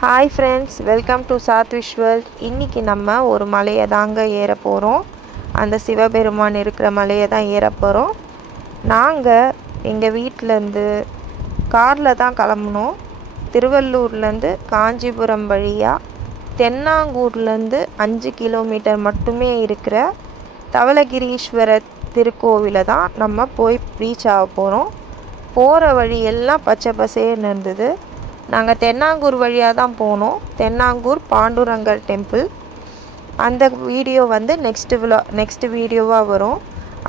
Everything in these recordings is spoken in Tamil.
Hi friends welcome to Sathvish world இன்றைக்கி நம்ம ஒரு மலையை தாங்க ஏற போகிறோம் அந்த சிவபெருமான் இருக்கிற மலையை தான் ஏற போகிறோம் நாங்கள் எங்கள் வீட்டிலேருந்து காரில் தான் கிளம்புனோம். திருவள்ளூர்லேருந்து காஞ்சிபுரம் வழியாக தென்னாங்கூர்லேருந்து அஞ்சு கிலோமீட்டர் மட்டுமே இருக்கிற தவளகிரீஸ்வரர் திருக்கோவிலை தான் நம்ம போய் ரீச் ஆக போகிறோம் போகிற வழியெல்லாம் பச்சை பசேன்னு இருந்தது. நாங்கள் தென்னாங்கூர் வழியாக தான் போனோம். தென்னாங்கூர் பாண்டுரங்கர் டெம்பிள் அந்த வீடியோ வந்து நெக்ஸ்ட்டு விழா நெக்ஸ்ட்டு வீடியோவாக வரும்.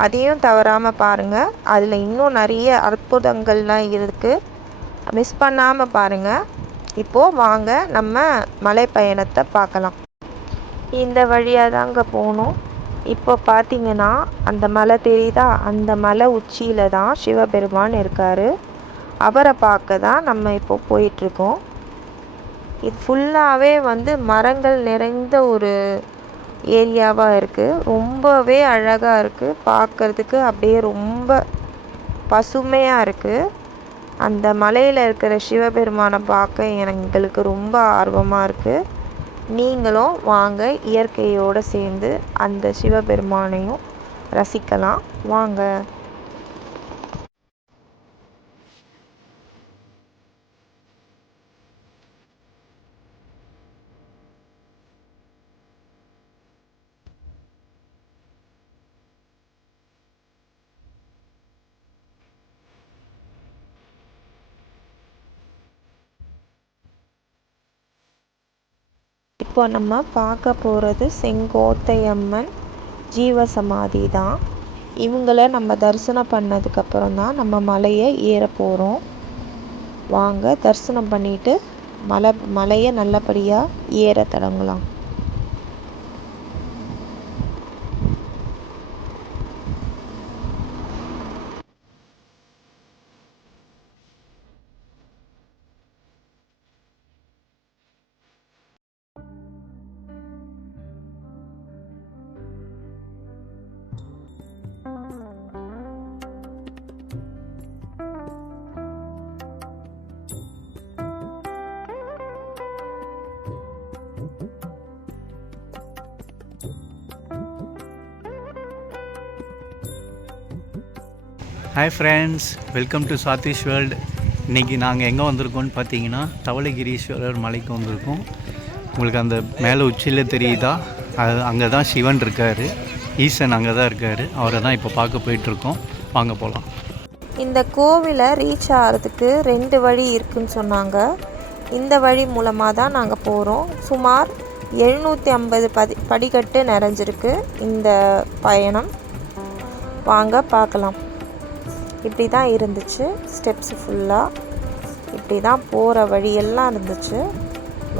அதையும் தவறாமல் பாருங்கள் அதில் இன்னும் நிறைய அற்புதங்கள்லாம் இருக்குது மிஸ் பண்ணாமல் பாருங்கள் இப்போது வாங்க நம்ம மலை பயணத்தை பார்க்கலாம். இந்த வழியாக தாங்க போகணும் இப்போ பார்த்தீங்கன்னா அந்த மலை தெரியுதா? அந்த மலை உச்சியில் தான் சிவபெருமான் இருக்கார். அவரை பார்க்க தான் நம்ம இப்போ போயிட்டுருக்கோம். இது ஃபுல்லாகவே வந்து மரங்கள் நிறைந்த ஒரு ஏரியாவாக இருக்குது ரொம்பவே அழகாக இருக்குது பார்க்குறதுக்கு அப்படியே ரொம்ப பசுமையாக இருக்குது அந்த மலையில் இருக்கிற சிவபெருமானை பார்க்க எங்களுக்கு ரொம்ப ஆர்வமாக இருக்குது நீங்களும் வாங்க இயற்கையோடு சேர்ந்து அந்த சிவபெருமானையும் ரசிக்கலாம். வாங்க. இப்போ நம்ம பார்க்க போகிறது செங்கோட்டையம்மன் ஜீவசமாதி தான் இவங்கள நம்ம தரிசனம் பண்ணதுக்கப்புறம் தான் நம்ம மலையை ஏற போகிறோம் வாங்க தரிசனம் பண்ணிட்டு மலை மலையை நல்லபடியாக ஏற தொடங்கலாம். Hi friends welcome to Sathish world இன்றைக்கி நாங்கள் எங்கே வந்திருக்கோம்னு பார்த்தீங்கன்னா தவளகிரீஸ்வரர் மலைக்கு வந்திருக்கோம். உங்களுக்கு அந்த மேலே உச்சியில் தெரியுதா? அது அங்கே தான் சிவன் இருக்கார். ஈசன் அங்கே தான் இருக்கார். அவரை தான் இப்போ பார்க்க போயிட்டுருக்கோம். வாங்க போகலாம் இந்த கோவிலை ரீச் ஆகிறதுக்கு ரெண்டு வழி இருக்குன்னு சொன்னாங்க. இந்த வழி மூலமாக தான் நாங்கள் போகிறோம் சுமார் எழுநூற்றி ஐம்பது பதி படிக்கட்டு நிறைஞ்சிருக்கு இந்த பயணம். வாங்க பார்க்கலாம். இப்படி தான் இருந்துச்சு. ஸ்டெப்ஸ் ஃபுல்லாக இப்படி தான் போகிற வழியெல்லாம் இருந்துச்சு.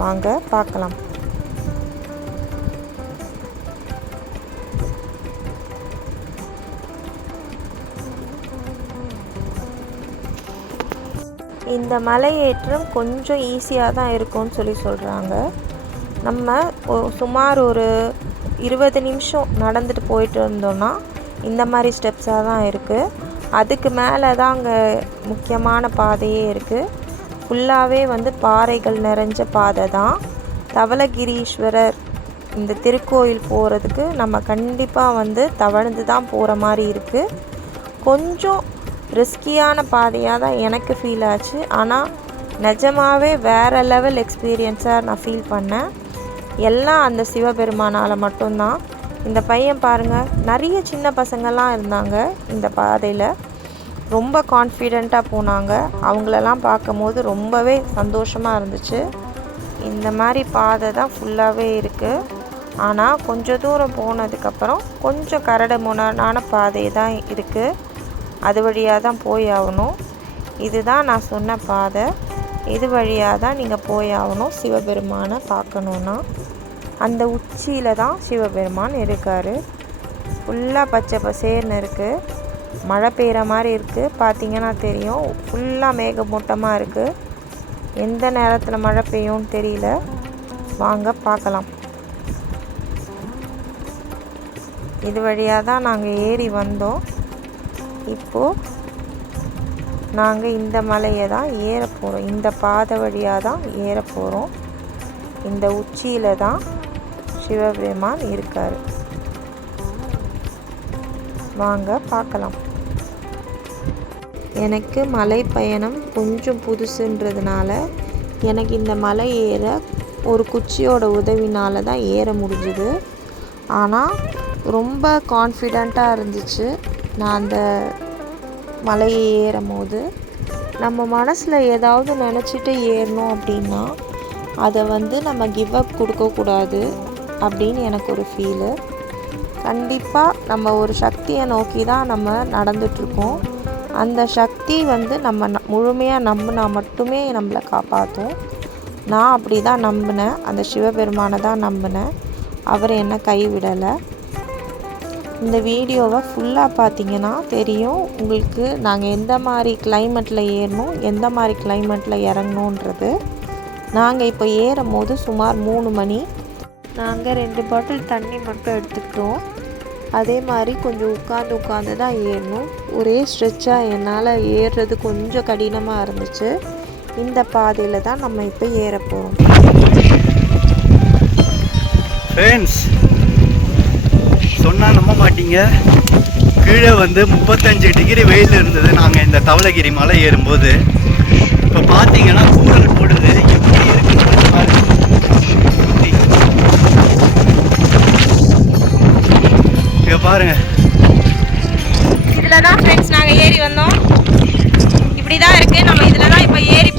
வாங்க பார்க்கலாம். இந்த மலையேற்றம் கொஞ்சம் ஈஸியாக தான் இருக்கும்னு சொல்லி சொல்கிறாங்க நம்ம சுமார் ஒரு இருபது நிமிஷம் நடந்துட்டு போயிட்டு இருந்தோம்னா இந்த மாதிரி ஸ்டெப்ஸாக தான் இருக்குது அதுக்கு மேலே தான் அங்கே முக்கியமான பாதையே இருக்குது ஃபுல்லாகவே வந்து பாறைகள் நிறைஞ்ச பாதை தான். தவளகிரீஸ்வரர் இந்த திருக்கோயில் போகிறதுக்கு நம்ம கண்டிப்பாக வந்து தவழ்ந்து தான் போகிற மாதிரி இருக்குது கொஞ்சம் ரிஸ்கியான பாதையாக தான் எனக்கு ஃபீல் ஆச்சு. ஆனால் நிஜமாகவே வேறு லெவல் எக்ஸ்பீரியன்ஸாக நான் ஃபீல் பண்ணேன். எல்லாம் அந்த சிவபெருமானால் மட்டும்தான். இந்த பையன் பாருங்கள் நிறைய சின்ன பசங்கள்லாம் இருந்தாங்க இந்த பாதையில். ரொம்ப கான்ஃபிடெண்ட்டாக போனாங்க. அவங்களெல்லாம் பார்க்கும்போது ரொம்பவே சந்தோஷமாக இருந்துச்சு. இந்த மாதிரி பாதை தான் ஃபுல்லாகவே இருக்குது ஆனால் கொஞ்சம் தூரம் போனதுக்கப்புறம் கொஞ்சம் கரடு முரணான பாதை தான் இருக்குது அது வழியாக தான் போய் ஆகணும். இதுதான் நான் சொன்ன பாதை. இது வழியாக தான் நீங்கள் போய் ஆகணும். சிவபெருமானை பார்க்கணுன்னா அந்த உச்சியில் தான் சிவபெருமான் இருக்கார். ஃபுல்லாக பச்சை பசேர்னு இருக்குது மழை பெய்கிற மாதிரி இருக்குது பார்த்தீங்கன்னா தெரியும். ஃபுல்லாக மேகமூட்டமாக இருக்குது எந்த நேரத்தில் மழை பெய்யும்னு தெரியல. வாங்க பார்க்கலாம். இது வழியாக தான் நாங்கள் ஏறி வந்தோம். இப்போது நாங்கள் இந்த மலையை தான் ஏற போகிறோம் இந்த பாதை வழியாக தான் ஏற போகிறோம் இந்த உச்சியில் தான் சிவபெருமான் இருக்கார். வாங்க பார்க்கலாம். எனக்கு மலை பயணம் கொஞ்சம் புதுசுன்றதுனால எனக்கு இந்த மலை ஏற ஒரு குச்சியோட உதவினால தான் ஏற முடிஞ்சுது. ஆனால் ரொம்ப கான்ஃபிடெண்ட்டாக இருந்துச்சு நான் அந்த மலையை ஏறும் போது நம்ம மனசில் ஏதாவது நினச்சிட்டு ஏறணும் அப்படின்னா அதை வந்து நம்ம கிவ் அப் கொடுக்கக்கூடாது. அப்படின்னு எனக்கு ஒரு ஃபீலு கண்டிப்பாக நம்ம ஒரு சக்தியை நோக்கி தான் நம்ம நடந்துட்டுருக்கோம். அந்த சக்தி வந்து நம்ம ந- முழுமையாக நம்பினா மட்டுமே நம்மளை காப்பாற்றும் நான் அப்படி தான் நம்பினேன். அந்த சிவபெருமானை தான் நம்பினேன். அவர் என்னை கைவிடலை. இந்த வீடியோவை ஃபுல்லாக பார்த்தீங்கன்னா தெரியும் உங்களுக்கு நாங்கள் எந்த மாதிரி கிளைமேட்டில் ஏறணும் எந்த மாதிரி கிளைமேட்டில் இறங்கணுன்றது. நாங்கள் இப்போ ஏறும் போது சுமார் மூணு மணி நாங்கள் ரெண்டு பாட்டில் தண்ணி மட்டும் எடுத்துக்கிட்டோம். அதே மாதிரி கொஞ்சம் உட்காந்து உட்காந்து தான் ஏறணும். ஒரே ஸ்ட்ரெச்சாக என்னால் ஏறுறது கொஞ்சம் கடினமாக இருந்துச்சு. இந்த பாதையில் தான் நம்ம இப்போ ஏற போகிறோம் ஃப்ரெண்ட்ஸ் சொன்னால் நம்ப மாட்டீங்க. கீழே வந்து முப்பத்தஞ்சு டிகிரி வெயில் இருந்தது. நாங்கள் இந்த தவளகிரி மலை ஏறும்போது. இப்போ பார்த்தீங்கன்னா கூடல் போடுது. இங்க பாருங்க. இதில் தான் ஃப்ரெண்ட்ஸ் நாங்கள் ஏறி வந்தோம். இப்படி தான் இருக்குது நம்ம இதில் தான் இப்போ ஏறி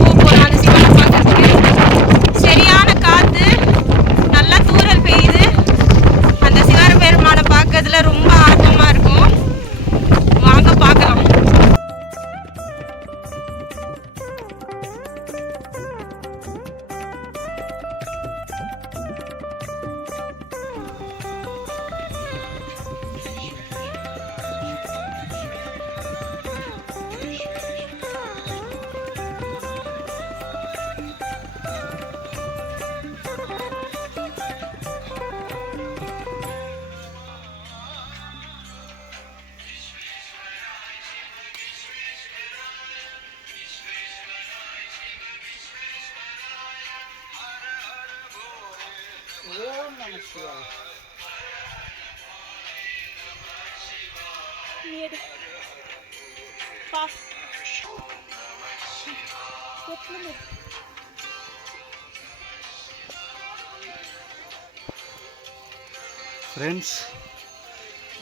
ஃப்ரெண்ட்ஸ்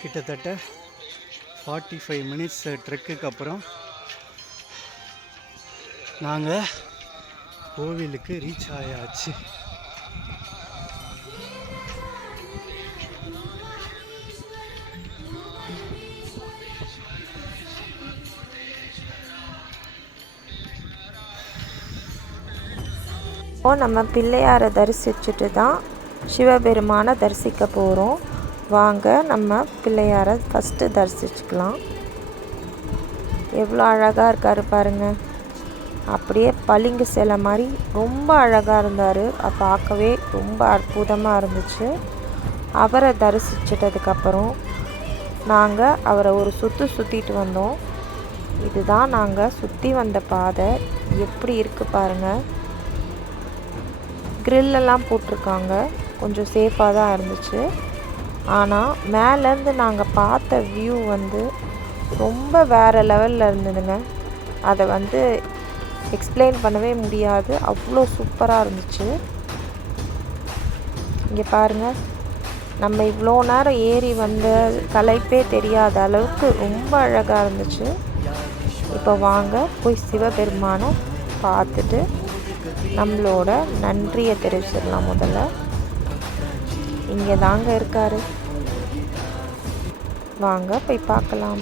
கிட்டத்தட்ட ஃபார்ட்டி ஃபைவ் மினிட்ஸ் ட்ரெக்குக்கு அப்புறம் நாங்கள் கோவிலுக்கு ரீச் ஆயாச்சு. அப்போது நம்ம பிள்ளையாரை தரிசிச்சுட்டு தான் சிவபெருமானை தரிசிக்க போகிறோம் வாங்க நம்ம பிள்ளையாரை ஃபஸ்ட்டு தரிசிச்சுக்கலாம். எவ்வளோ அழகாக இருக்கார் பாருங்கள் அப்படியே பளிங்கு சிலை மாதிரி ரொம்ப அழகாக இருந்தார். பார்க்கவே ரொம்ப அற்புதமாக இருந்துச்சு. அவரை தரிசிச்சிட்டதுக்கப்புறம் நாங்கள் அவரை ஒரு சுற்று சுற்றிட்டு வந்தோம். இதுதான் நாங்கள் சுற்றி வந்த பாதை. எப்படி இருக்குது பாருங்கள் க்ரில்லெல்லாம் போட்டிருக்காங்க. கொஞ்சம் சேஃபாக தான் இருந்துச்சு. ஆனால் மேலேருந்து நாங்கள் பார்த்த வியூ வந்து ரொம்ப வேறு லெவலில் இருந்ததுங்க. அதை வந்து எக்ஸ்பிளைன் பண்ணவே முடியாது. அவ்வளோ சூப்பராக இருந்துச்சு. இங்கே பாருங்கள் நம்ம இவ்வளோ நேரம் ஏறி வந்த களைப்பே தெரியாத அளவுக்கு ரொம்ப அழகாக இருந்துச்சு. இப்போ வாங்க போய் சிவபெருமானை பார்த்துட்டு நம்மளோட நன்றியை தெரிவிச்சிடலாம் முதல்ல. இங்கே தாங்க இருக்காரு. வாங்க போய் பார்க்கலாம்.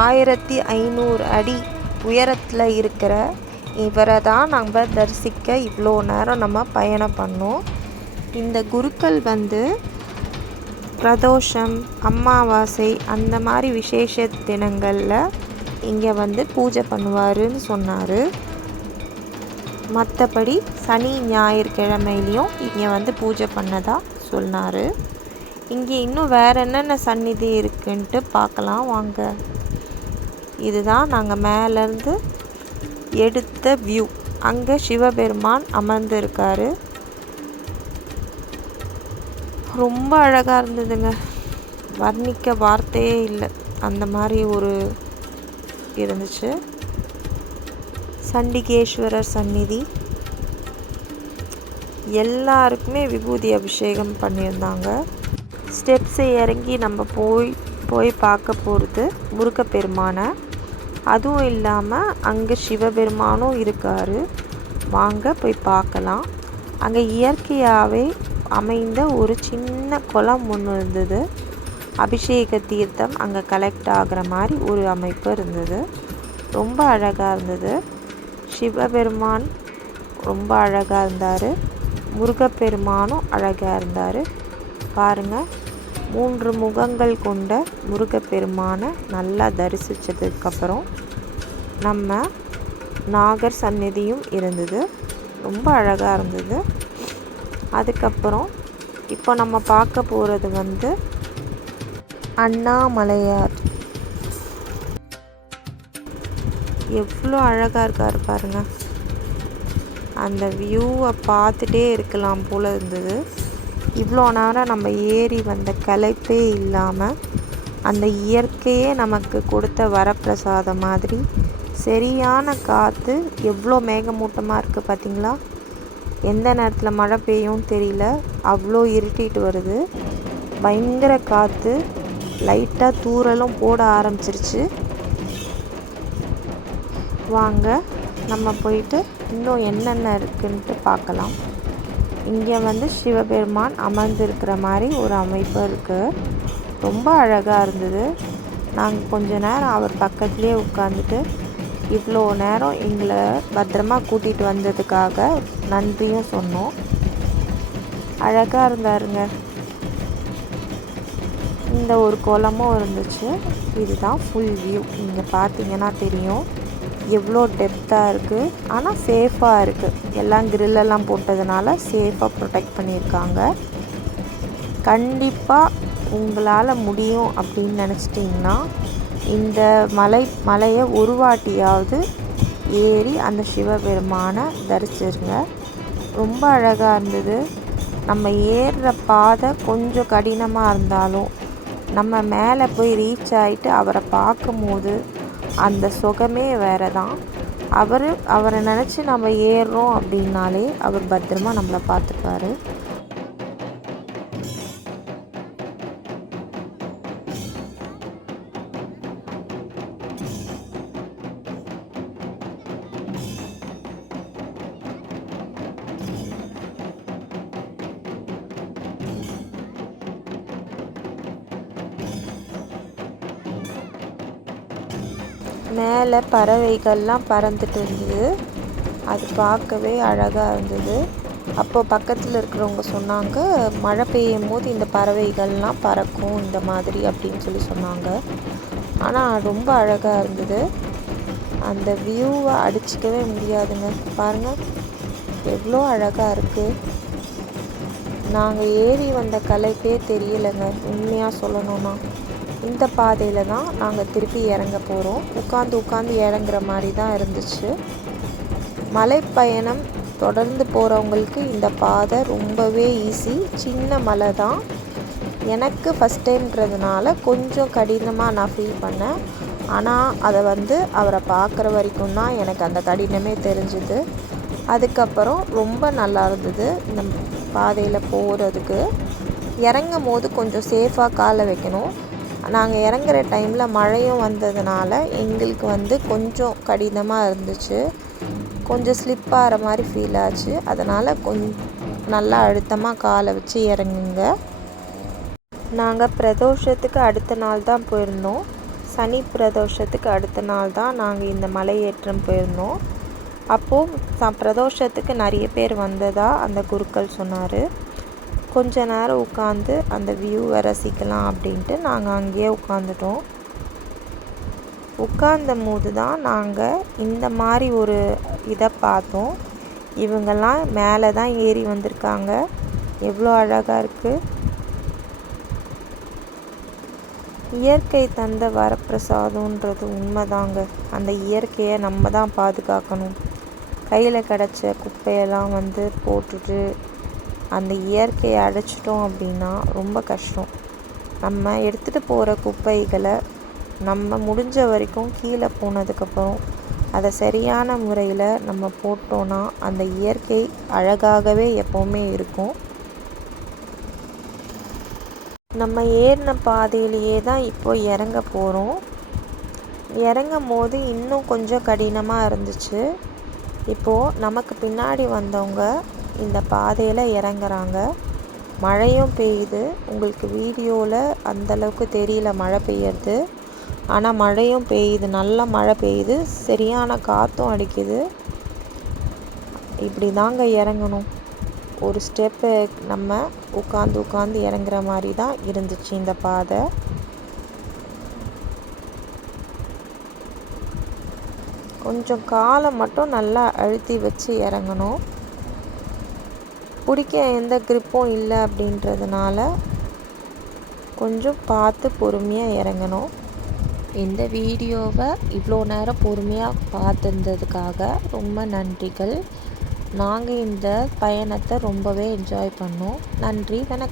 ஆயிரத்தி ஐநூறு அடி உயரத்தில் இருக்கிற இவரை தான் நம்ம தரிசிக்க இவ்வளோ நேரம் நம்ம பயணம் பண்ணோம். இந்த குருக்கள் வந்து பிரதோஷம் அமாவாசை அந்த மாதிரி விசேஷ தினங்களில் இங்கே வந்து பூஜை பண்ணுவாருன்னு சொன்னார். மற்றபடி சனி ஞாயிற்றுக்கிழமையிலையும் இங்கே வந்து பூஜை பண்ணதாக சொன்னார். இங்கே இன்னும் வேறு என்னென்ன சந்நிதி இருக்குன்ட்டு பார்க்கலாம். வாங்க. இதுதான் நாங்கள் மேலேருந்து எடுத்த வியூ அங்கே சிவபெருமான் அமர்ந்திருக்காரு. ரொம்ப அழகாக இருந்ததுங்க. வர்ணிக்க வார்த்தையே இல்லை. அந்த மாதிரி ஒரு இருந்துச்சு. சண்டிகேஸ்வரர் சந்நிதி. எல்லாருக்குமே விபூதி அபிஷேகம் பண்ணியிருந்தாங்க. ஸ்டெப்ஸை இறங்கி நம்ம போய் போய் பார்க்க போகிறது முருகப்பெருமானை. அதுவும் இல்லாமல் அங்கே சிவபெருமானும் இருக்கார். வாங்க போய் பார்க்கலாம். அங்கே இயற்கையாகவே அமைந்த ஒரு சின்ன குளம் ஒன்று இருந்தது. அபிஷேக தீர்த்தம் அங்கே கலெக்ட் ஆகிற மாதிரி ஒரு அமைப்பு இருந்தது. ரொம்ப அழகாக இருந்தது. சிவபெருமான் ரொம்ப அழகாக இருந்தார். முருகப்பெருமானும் அழகாக இருந்தார். பாருங்கள் மூன்று முகங்கள் கொண்ட முருகப்பெருமானை நல்லா தரிசித்ததுக்கப்புறம் நம்ம நாகர் சந்நிதியும் இருந்தது. ரொம்ப அழகாக இருந்தது. அதுக்கப்புறம் இப்போ நம்ம பார்க்க போகிறது வந்து அண்ணாமலையார். எவ்வளோ அழகாக இருக்கார் பாருங்க. அந்த வியூவை பார்த்துட்டே இருக்கலாம் போல் இருந்தது. இவ்வளோ நேரம் நம்ம ஏறி வந்த களைப்பே இல்லாமல் அந்த இயற்கையே நமக்கு கொடுத்த வரப்பிரசாதம் மாதிரி சரியான காற்று எவ்வளோ மேகமூட்டமாக இருக்குது பார்த்தீங்களா? எந்த நேரத்தில் மழை பெய்யும் தெரியல. அவ்வளோ இருட்டிட்டு வருது. பயங்கர காற்று லைட்டாக தூரலும் போட ஆரம்பிச்சிருச்சு. வாங்க நம்ம போயிட்டு இன்னும் என்னென்ன இருக்குன்ட்டு பார்க்கலாம். இங்கே வந்து சிவபெருமான் அமர்ந்திருக்கிற மாதிரி ஒரு அமைப்பு இருக்குது ரொம்ப அழகாக இருந்தது. நாங்கள் கொஞ்ச நேரம் அவர் பக்கத்துலேயே உட்காந்துட்டு இவ்வளோ நேரம் எங்களை பத்திரமா கூட்டிகிட்டு வந்ததுக்காக நன்றியும் சொன்னோம். அழகாக இருந்தாருங்க. இந்த ஒரு குளமும் இருந்துச்சு. இதுதான் ஃபுல் வியூ இங்கே பார்த்தீங்கன்னா தெரியும். எவ்வளோ டெப்த்தாக இருக்குது ஆனால் சேஃபாக இருக்குது எல்லாம் கிரில்லெல்லாம் போட்டதுனால சேஃபாக ப்ரொடெக்ட் பண்ணியிருக்காங்க. கண்டிப்பாக உங்களால் முடியும் அப்படின்னு நினச்சிட்டிங்கன்னா இந்த மலை மலையை ஒரு வாட்டியாவது ஏறி அந்த சிவபெருமானை தரிச்சிருங்க ரொம்ப அழகாக இருந்தது. நம்ம ஏறுற பாதை கொஞ்சம் கடினமாக இருந்தாலும் நம்ம மேலே போய் ரீச் ஆகிட்டு அவரை பார்க்கும்போது அந்த சுகமே வேறு தான் அவர் அவரை நினச்சி நம்ம ஏறுறோம் அப்படின்னாலே அவர் பத்திரமா நம்மளை பார்த்துப்பாரு. மேலே பறவைகள்லாம் பறந்துட்டு இருந்தது. அது பார்க்கவே அழகாக இருந்தது. அப்போது பக்கத்தில் இருக்கிறவங்க சொன்னாங்க மழை பெய்யும் போது இந்த பறவைகள்லாம் பறக்கும் இந்த மாதிரி அப்படின்னு சொல்லி சொன்னாங்க. ஆனால் ரொம்ப அழகாக இருந்தது. அந்த வியூவை அடிச்சிக்கவே முடியாதுங்க. பாருங்கள் எவ்வளோ அழகாக இருக்குது நாங்கள் ஏறி வந்த கலைப்பே தெரியலைங்க. உண்மையாக சொல்லணும்னா. இந்த பாதையில் தான் நாங்கள் திருப்பி இறங்க போகிறோம் உட்காந்து உட்காந்து இறங்குற மாதிரி தான் இருந்துச்சு. மலைப்பயணம் தொடர்ந்து போகிறவங்களுக்கு இந்த பாதை ரொம்பவே ஈஸி சின்ன மலை தான். எனக்கு ஃபஸ்ட் டைம்ன்றதுனால கொஞ்சம் கடினமாக நான் ஃபீல் பண்ணேன். ஆனால் அதை வந்து அவரை பார்க்குற வரைக்கும் தான் எனக்கு அந்த கடினமே தெரிஞ்சுது. அதுக்கப்புறம் ரொம்ப நல்லா இருந்தது இந்த பாதையில் போகிறதுக்கு இறங்கும் போது கொஞ்சம் சேஃபாக காலை வைக்கணும். நாங்கள் இறங்குற டைமில் மழையும் வந்ததுனால எங்களுக்கு வந்து கொஞ்சம் கடினமாக இருந்துச்சு. கொஞ்சம் ஸ்லிப் ஆகிற மாதிரி ஃபீல் ஆச்சு. அதனால் கொஞ்சம் நல்லா அழுத்தமாக காலை வச்சு இறங்குங்க. நாங்கள் பிரதோஷத்துக்கு அடுத்த நாள் தான் போயிருந்தோம். சனி பிரதோஷத்துக்கு அடுத்த நாள் தான் நாங்கள் இந்த மலையேற்றம் போயிருந்தோம். அப்போது ச பிரதோஷத்துக்கு நிறைய பேர் வந்ததா அந்த குருக்கள் சொன்னார். கொஞ்ச நேரம் உட்காந்து அந்த வியூவை ரசிக்கலாம் அப்படின்ட்டு நாங்கள் அங்கேயே உட்காந்துட்டோம் உட்கார்ந்த போது தான் நாங்கள் இந்த மாதிரி ஒரு இதை பார்த்தோம். இவங்கெல்லாம் மேலே தான் ஏறி வந்திருக்காங்க. எவ்வளோ அழகாக இருக்குது இயற்கை தந்த வரப்பிரசாதம்ன்றது உண்மைதாங்க. அந்த இயற்கையை நம்ம தான் பாதுகாக்கணும். கையில் கிடச்ச குப்பையெல்லாம் வந்து போட்டுட்டு அந்த இயற்கையை அழைச்சிட்டோம் அப்படின்னா ரொம்ப கஷ்டம். நம்ம எடுத்துகிட்டு போகிற குப்பைகளை நம்ம முடிஞ்ச வரைக்கும் கீழே போனதுக்கப்புறம் அதை சரியான முறையில் நம்ம போட்டோன்னா அந்த இயற்கை அழகாகவே எப்போவுமே இருக்கும். நம்ம ஏறின பாதையிலேயே தான் இப்போ இறங்க போகிறோம் இறங்கும் போது இன்னும் கொஞ்சம் கடினமாக இருந்துச்சு. இப்போது நமக்கு பின்னாடி வந்தவங்க இந்த பாதையில் இறங்குறாங்க. மழையும் பெய்யுது. உங்களுக்கு வீடியோவில் அந்தளவுக்கு தெரியல மழை பெய்யறது. ஆனால் மழையும் பெய்யுது. நல்ல மழை பெய்யுது. சரியான காற்றும் அடிக்குது. இப்படி தாங்க இறங்கணும். ஒரு ஸ்டெப்பு நம்ம உட்காந்து உட்காந்து இறங்குற மாதிரி தான் இருந்துச்சு இந்த பாதை. கொஞ்சம் காலை மட்டும் நல்லா அழுத்தி வச்சு இறங்கணும். பிடிக்க எந்த க்ரிப்பும் இல்லை அப்படின்றதுனால கொஞ்சம் பார்த்து பொறுமையாக இறங்கணும். இந்த வீடியோவை இவ்வளோ நேரம் பொறுமையாக பார்த்துருந்ததுக்காக ரொம்ப நன்றிகள். நாங்கள் இந்த பயணத்தை ரொம்பவே என்ஜாய் பண்ணோம். நன்றி வணக்கம்.